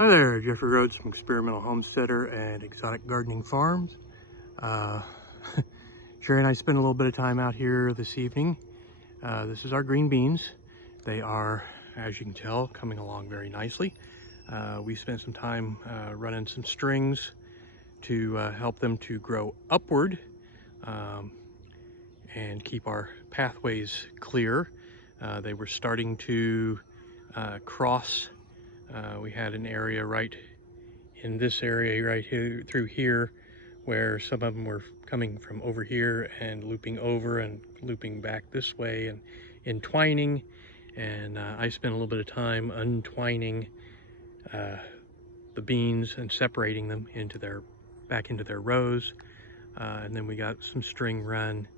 Hi there, Jeffrey Rhoades from Experimental Homesteader and Exotic Gardening Farms. Uh, Sherry and I spent a little bit of time out here this evening. This is our green beans. They are, as you can tell, coming along very nicely. We spent some time running some strings to help them to grow upward and keep our pathways clear. They were starting to cross. We had an area right in this area right here through here where some of them were coming from over here and looping over and looping back this way and entwining, and I spent a little bit of time untwining the beans and separating them back into their rows, and then we got some string run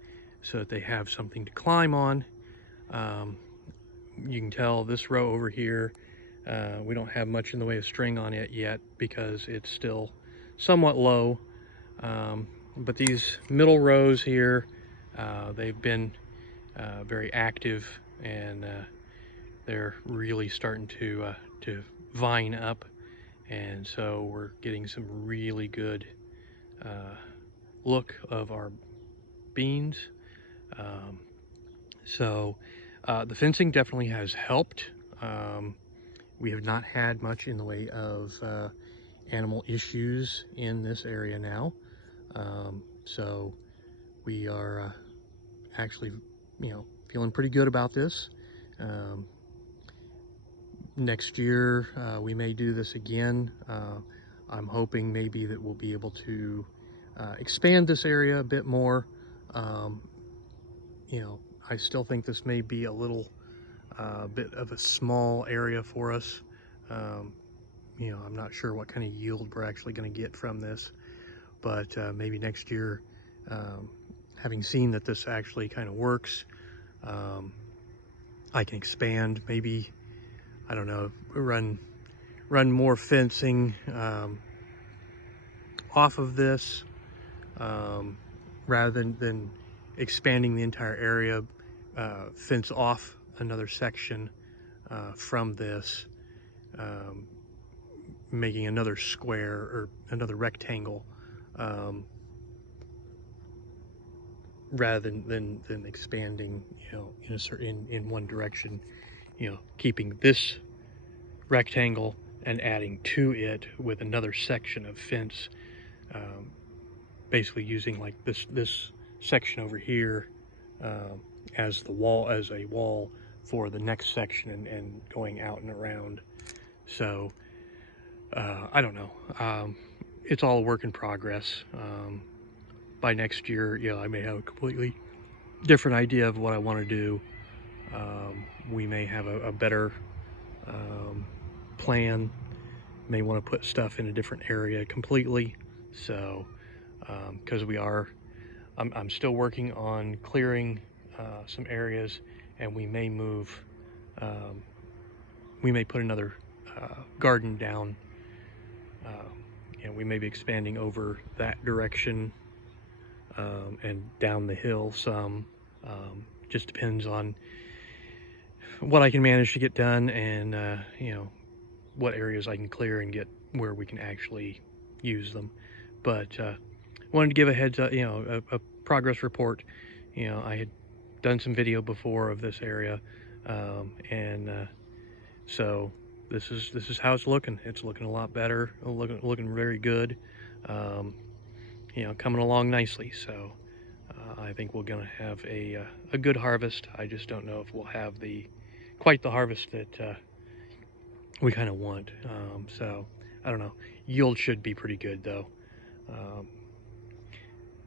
so that they have something to climb on. You can tell this row over here, we don't have much in the way of string on it yet because it's still somewhat low. But these middle rows here, they've been very active, and they're really starting to vine up, and so we're getting some really good look of our beans. The fencing definitely has helped. We have not had much in the way of animal issues in this area now. So we are actually, feeling pretty good about this. Next year, we may do this again. I'm hoping maybe that we'll be able to expand this area a bit more. I still think this may be a little bit of a small area for us. I'm not sure what kind of yield we're actually going to get from this, but maybe next year, having seen that this actually kind of works, I can expand, maybe, I don't know, run more fencing off of this, rather than expanding the entire area, fence off another section from this, making another square or another rectangle, rather than expanding, in one direction, keeping this rectangle and adding to it with another section of fence, basically using like this section over here as a wall for the next section, and going out and around. So I don't know, it's all a work in progress. By next year, I may have a completely different idea of what I want to do. We may have a better plan, may want to put stuff in a different area completely. So because I'm still working on clearing some areas, and we may put another garden down. We may be expanding over that direction, and down the hill some. Just depends on what I can manage to get done, and what areas I can clear and get where we can actually use them. But wanted to give a heads up, a progress report. I had done some video before of this area, and so this is how it's looking. It's looking a lot better, looking very good, coming along nicely. So I think we're gonna have a good harvest. I just don't know if we'll have quite the harvest that we kind of want. So I don't know. Yield should be pretty good though.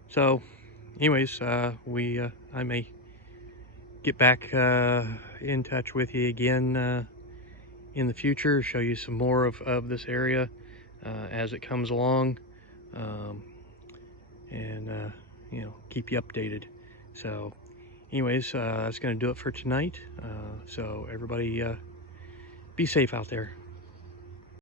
So anyways, I may get back in touch with you again in the future, show you some more of this area as it comes along, and keep you updated. So anyways, that's going to do it for tonight. So everybody be safe out there.